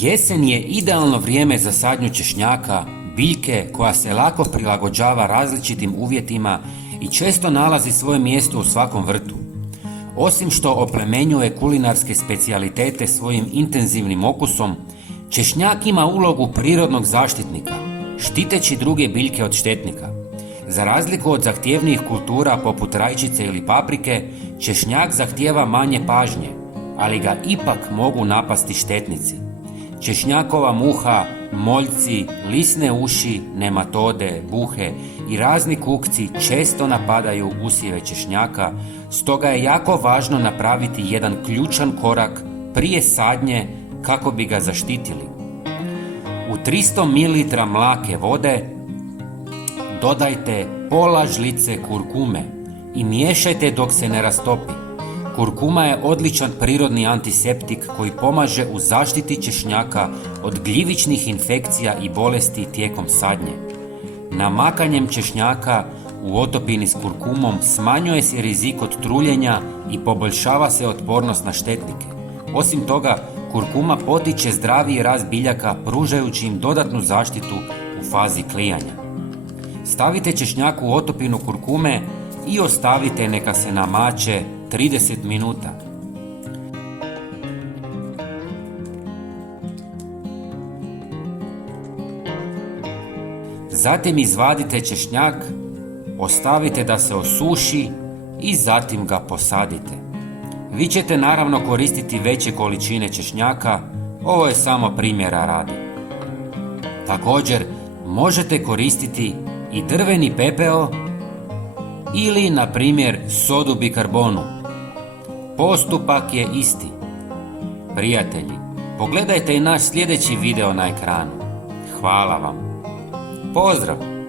Jesen je idealno vrijeme za sadnju češnjaka, biljke koja se lako prilagođava različitim uvjetima i često nalazi svoje mjesto u svakom vrtu. Osim što oplemenjuje kulinarske specijalitete svojim intenzivnim okusom, češnjak ima ulogu prirodnog zaštitnika, štiteći druge biljke od štetnika. Za razliku od zahtjevnijih kultura poput rajčice ili paprike, češnjak zahtijeva manje pažnje, ali ga ipak mogu napasti štetnici. Češnjakova muha, moljci, lisne uši, nematode, buhe i razni kukci često napadaju usjeve češnjaka, stoga je jako važno napraviti jedan ključan korak prije sadnje kako bi ga zaštitili. U 300 ml mlake vode dodajte pola žlice kurkume i miješajte dok se ne rastopi. Kurkuma je odličan prirodni antiseptik koji pomaže u zaštiti češnjaka od gljivičnih infekcija i bolesti tijekom sadnje. Namakanjem češnjaka u otopini s kurkumom smanjuje se rizik od truljenja i poboljšava se otpornost na štetnike. Osim toga, kurkuma potiče zdraviji rast biljaka pružajući im dodatnu zaštitu u fazi klijanja. Stavite češnjak u otopinu kurkume i ostavite neka se namače 30 minuta. Zatim izvadite češnjak, ostavite da se osuši i zatim ga posadite. Vi ćete naravno koristiti veće količine češnjaka, ovo je samo primjera radi. Također možete koristiti i drveni pepeo ili na primjer sodu bikarbonu. Postupak je isti. Prijatelji, pogledajte i naš sljedeći video na ekranu. Hvala vam. Pozdrav!